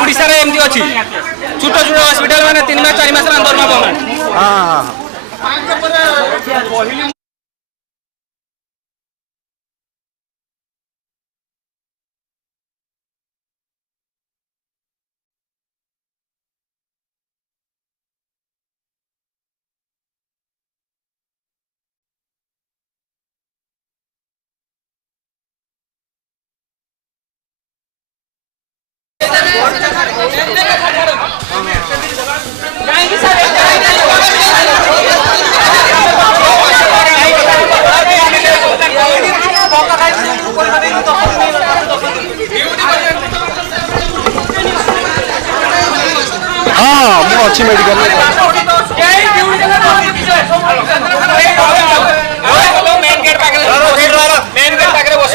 ओडिशा रे एमदी अछि छोट छोट हॉस्पिटल माने 3 मास 4 मास दरमा पाउना हां अच्छी मेडिकल मेन गेट पाखे बस